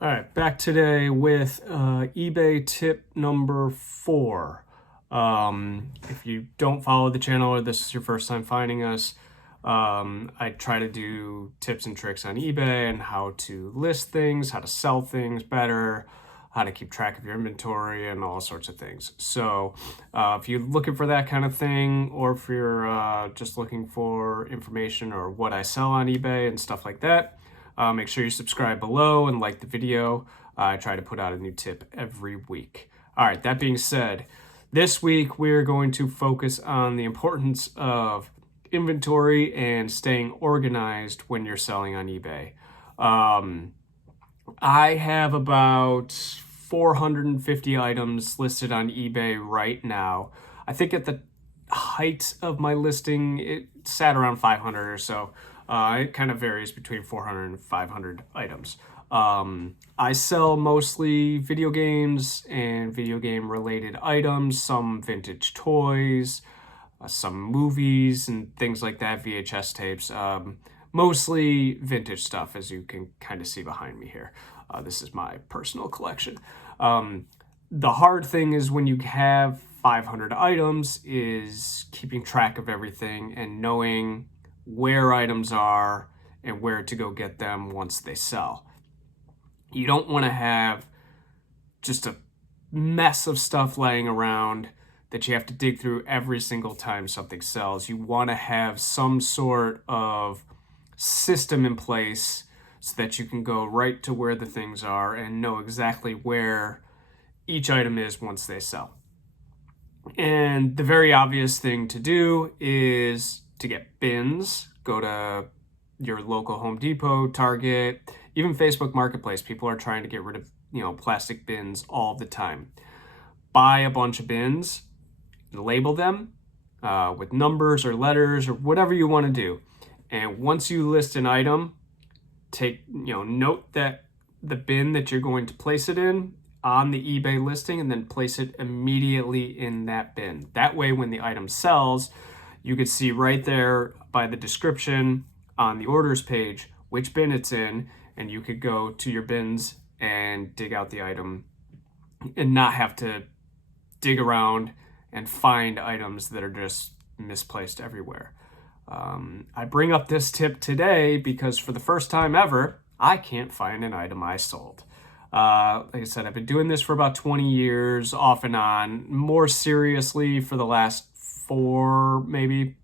All right, back today with eBay tip number 4. If you don't follow the channel or this is your first time finding us, I try to do tips and tricks on eBay and how to list things, how to sell things better, how to keep track of your inventory, and all sorts of things. So if you're looking for that kind of thing, or if you're just looking for information or what I sell on eBay and stuff like that, make sure you subscribe below and like the video. I try to put out a new tip every week. All right, that being said, this week we're going to focus on the importance of inventory and staying organized when you're selling on eBay. I have about 450 items listed on eBay right now. I think at the height of my listing, it sat around 500 or so. It kind of varies between 400 and 500 items. I sell mostly video games and video game related items, some vintage toys, some movies and things like that, VHS tapes. Mostly vintage stuff, as you can kind of see behind me here. This is my personal collection. The hard thing is when you have 500 items is keeping track of everything and knowing where items are and where to go get them once they sell. You don't want to have just a mess of stuff laying around that you have to dig through every single time something sells. You want to have some sort of system in place so that you can go right to where the things are and know exactly where each item is once they sell. And the very obvious thing to do is to get bins. Go to your local Home Depot, Target, even Facebook Marketplace. People are trying to get rid of, plastic bins all the time. Buy a bunch of bins, label them with numbers or letters or whatever you want to do. And once you list an item, note that the bin that you're going to place it in on the eBay listing, and then place it immediately in that bin. That way, when the item sells, you could see right there by the description on the orders page which bin it's in, and you could go to your bins and dig out the item and not have to dig around and find items that are just misplaced everywhere. I bring up this tip today because for the first time ever, I can't find an item I sold. Like I said, I've been doing this for about 20 years, off and on, more seriously for the last 4, maybe.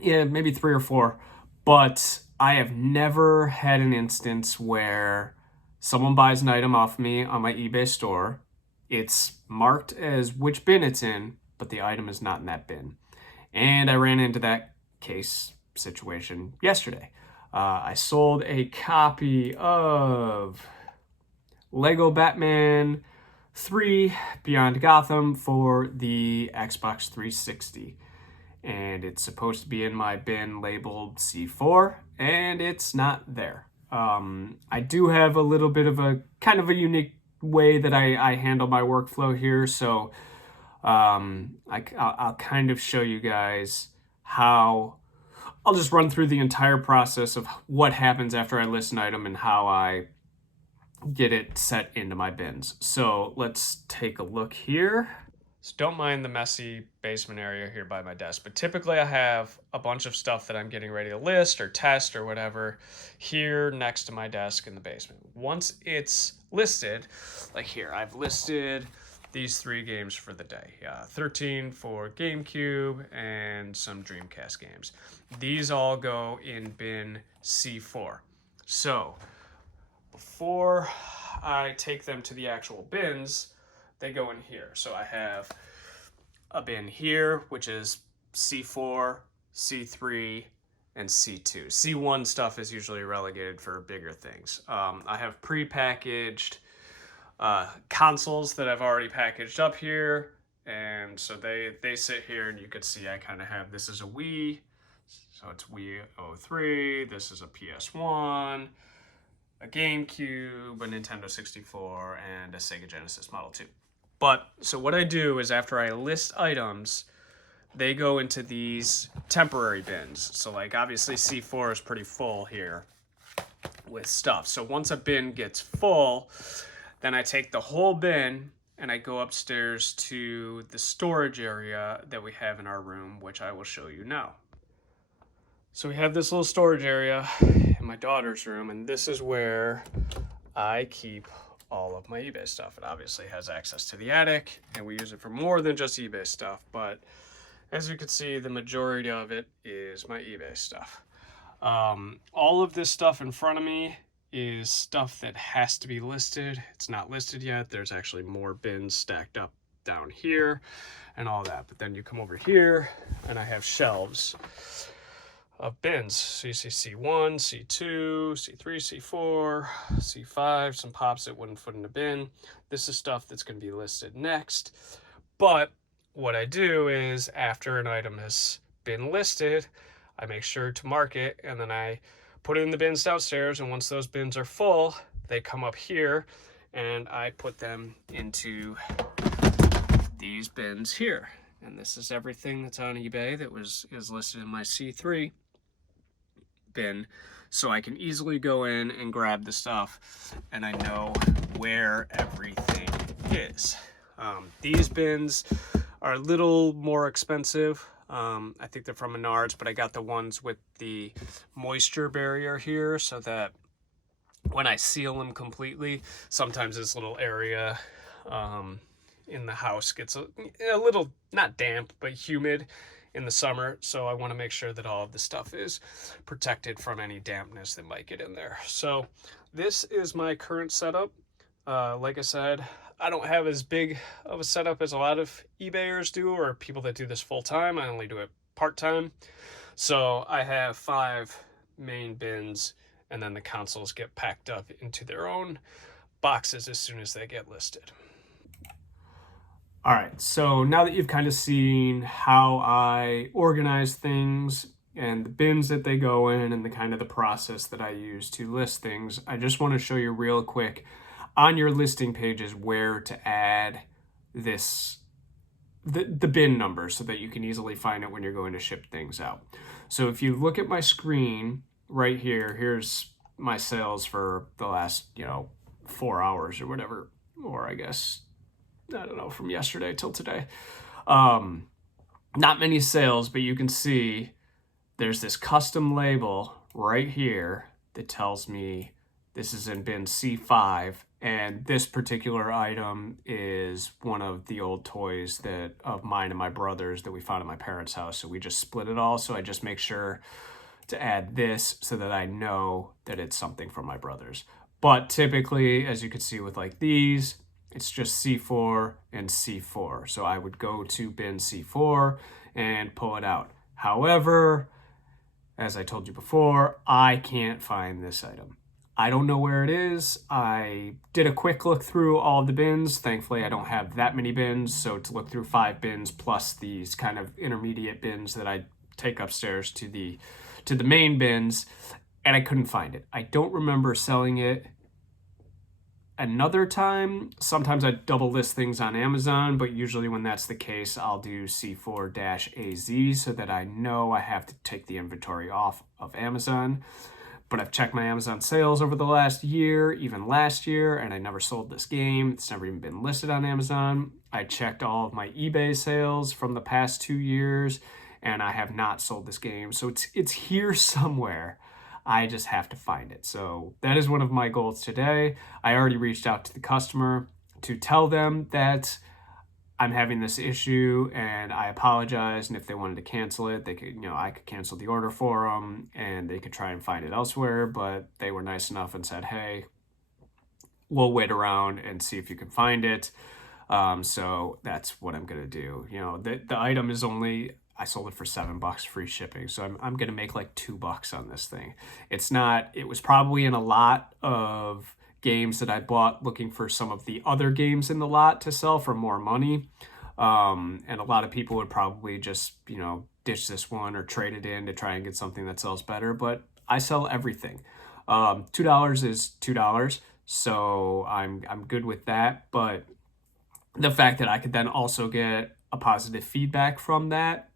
Maybe 3 or 4. But I have never had an instance where someone buys an item off me on my eBay store. It's marked as which bin it's in, but the item is not in that bin. And I ran into that situation yesterday. I sold a copy of Lego Batman 3 Beyond Gotham for the Xbox 360. And it's supposed to be in my bin labeled C4, and it's not there. I do have a little bit of a kind of a unique way that I handle my workflow here, so I'll kind of show you guys how. I'll just run through the entire process of what happens after I list an item and how I get it set into my bins. So let's take a look here. So don't mind the messy basement area here by my desk, but typically I have a bunch of stuff that I'm getting ready to list or test or whatever here next to my desk in the basement. Once it's listed, like here, I've listed these 3 games for the day. 13 for GameCube and some Dreamcast games. These all go in bin C4. So before I take them to the actual bins, they go in here. So I have a bin here, which is C4, C3, and C2. C1 stuff is usually relegated for bigger things. I have pre-packaged consoles that I've already packaged up here, and so they sit here, and you can see I kind of have, this is a Wii, so it's Wii 03, this is a PS1, a GameCube, a Nintendo 64, and a Sega Genesis Model 2. But, so what I do is after I list items, they go into these temporary bins. So like obviously C4 is pretty full here. with stuff. So once a bin gets full, then I take the whole bin and I go upstairs to the storage area that we have in our room, which I will show you now. So we have this little storage area in my daughter's room, and this is where I keep all of my eBay stuff. It obviously has access to the attic, and we use it for more than just eBay stuff, but as you can see, the majority of it is my eBay stuff. All of this stuff in front of me is stuff that has to be listed. It's not listed yet. There's actually more bins stacked up down here and all that. But then you come over here and I have shelves of bins. So you see C1, C2, C3, C4, C5, some pops that wouldn't fit in a bin. This is stuff that's going to be listed next. But what I do is after an item has been listed, I make sure to mark it, and then I put it in the bins downstairs, and once those bins are full, they come up here, and I put them into these bins here. And this is everything that's on eBay that is listed in my C3 bin, so I can easily go in and grab the stuff, and I know where everything is. These bins are a little more expensive. I think they're from Menards, but I got the ones with the moisture barrier here so that when I seal them completely, sometimes this little area in the house gets a little, not damp, but humid in the summer. So I want to make sure that all of the stuff is protected from any dampness that might get in there. So this is my current setup. Like I said, I don't have as big of a setup as a lot of eBayers do, or people that do this full time. I only do it part time. So I have 5 main bins, and then the consoles get packed up into their own boxes as soon as they get listed. All right, so now that you've kind of seen how I organize things and the bins that they go in and the kind of the process that I use to list things, I just want to show you real quick on your listing pages where to add the bin number so that you can easily find it when you're going to ship things out. So if you look at my screen right here, here's my sales for the last 4 hours or whatever, or I guess I don't know, from yesterday till today. Not many sales, but you can see there's this custom label right here that tells me this is in bin C5, and this particular item is one of the old toys of mine and my brother's that we found at my parents' house. So we just split it all. So I just make sure to add this so that I know that it's something from my brother's. But typically, as you can see with like these, it's just C4 and C4. So I would go to bin C4 and pull it out. However, as I told you before, I can't find this item. I don't know where it is. I did a quick look through all of the bins. Thankfully, I don't have that many bins. So to look through 5 bins plus these kind of intermediate bins that I take upstairs to the main bins, and I couldn't find it. I don't remember selling it another time. Sometimes I double list things on Amazon, but usually when that's the case, I'll do C4-AZ so that I know I have to take the inventory off of Amazon. But I've checked my Amazon sales over the last year, even last year, and I never sold this game. It's never even been listed on Amazon. I checked all of my eBay sales from the past 2 years, and I have not sold this game. So it's here somewhere. I just have to find it. So that is one of my goals today. I already reached out to the customer to tell them that I'm having this issue and I apologize. And if they wanted to cancel it, they could, I could cancel the order for them and they could try and find it elsewhere. But they were nice enough and said, hey, we'll wait around and see if you can find it. So that's what I'm going to do. The item is only, I sold it for $7 free shipping. So I'm going to make like $2 on this thing. It was probably in a lot of games that I bought looking for some of the other games in the lot to sell for more money. And a lot of people would probably just, ditch this one or trade it in to try and get something that sells better. But I sell everything. $2 is $2. So I'm good with that. But the fact that I could then also get a positive feedback from that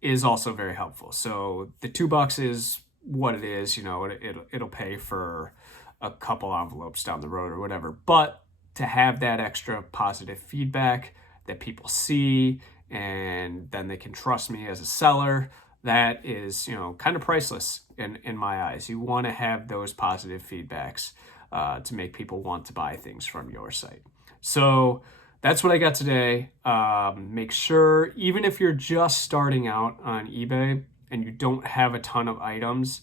is also very helpful. So the $2 is what it is, it'll pay for a couple envelopes down the road or whatever. But to have that extra positive feedback that people see, and then they can trust me as a seller, that is, kind of priceless in my eyes. You want to have those positive feedbacks to make people want to buy things from your site. So that's what I got today. Make sure, even if you're just starting out on eBay and you don't have a ton of items,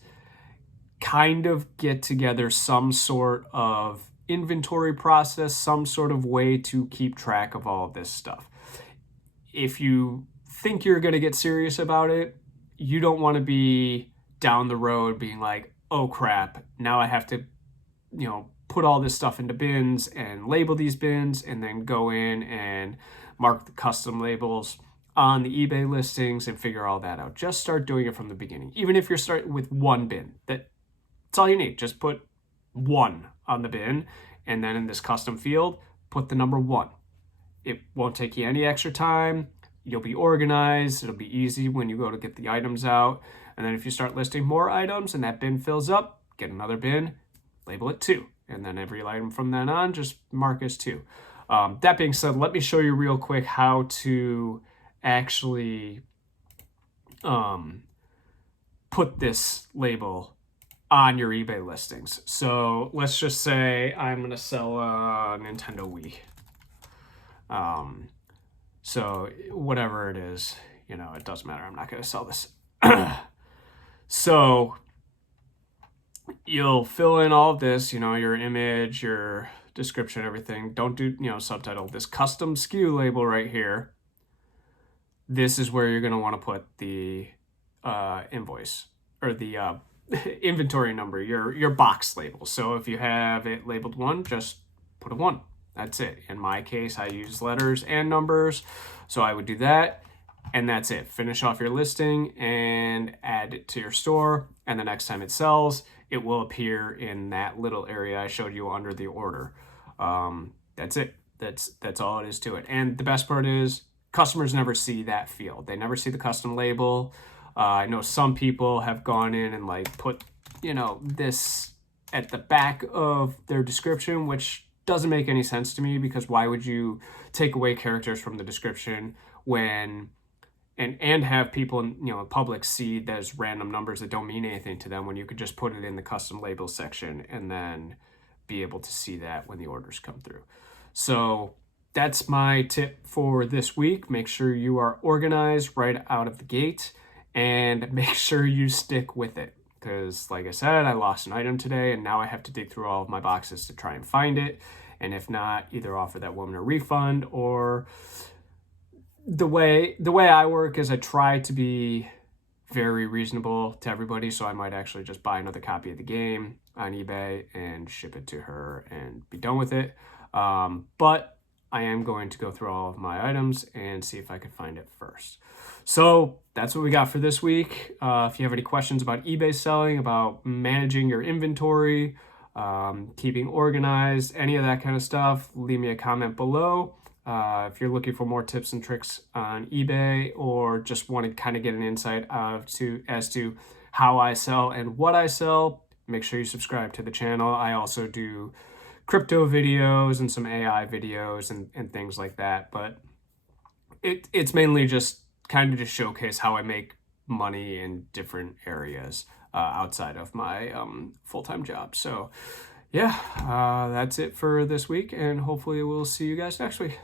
kind of get together some sort of inventory process, some sort of way to keep track of all of this stuff. If you think you're going to get serious about it, you don't want to be down the road being like, oh crap, now I have to, put all this stuff into bins and label these bins and then go in and mark the custom labels on the eBay listings and figure all that out. Just start doing it from the beginning. Even if you're starting with one bin, that's all you need. Just put 1 on the bin, and then in this custom field, put the number 1. It won't take you any extra time. You'll be organized. It'll be easy when you go to get the items out. And then if you start listing more items and that bin fills up, get another bin, label it 2. And then every item from then on, just mark as 2. That being said, let me show you real quick how to actually put this label on your eBay listings. So let's just say I'm going to sell a Nintendo Wii. So whatever it is, it doesn't matter. I'm not going to sell this. So you'll fill in all of this, your image, your description, everything. Don't do, subtitle. This custom SKU label right here. This is where you're going to want to put the invoice or the inventory number, your box label. So if you have it labeled 1, just put a 1. That's it. In my case, I use letters and numbers, so I would do that, and that's it. Finish off your listing and add it to your store, and the next time it sells, it will appear in that little area I showed you under the order. That's it. That's all it is to it. And the best part is customers never see that field. They never see the custom label. I know some people have gone in and put, this at the back of their description, which doesn't make any sense to me, because why would you take away characters from the description when and have people in public see those random numbers that don't mean anything to them, when you could just put it in the custom label section and then be able to see that when the orders come through. So that's my tip for this week. Make sure you are organized right out of the gate, and make sure you stick with it. Because like I said, I lost an item today and now I have to dig through all of my boxes to try and find it. And if not, either offer that woman a refund, or the way I work is I try to be very reasonable to everybody. So I might actually just buy another copy of the game on eBay and ship it to her and be done with it. But I am going to go through all of my items and see if I can find it first. So that's what we got for this week. If you have any questions about eBay selling, about managing your inventory, keeping organized, any of that kind of stuff, leave me a comment below. If you're looking for more tips and tricks on eBay, or just want to kind of get an insight as to how I sell and what I sell, make sure you subscribe to the channel. I also do crypto videos and some AI videos and things like that. But it's mainly just kind of to showcase how I make money in different areas outside of my full-time job. So yeah, that's it for this week, and hopefully we'll see you guys next week.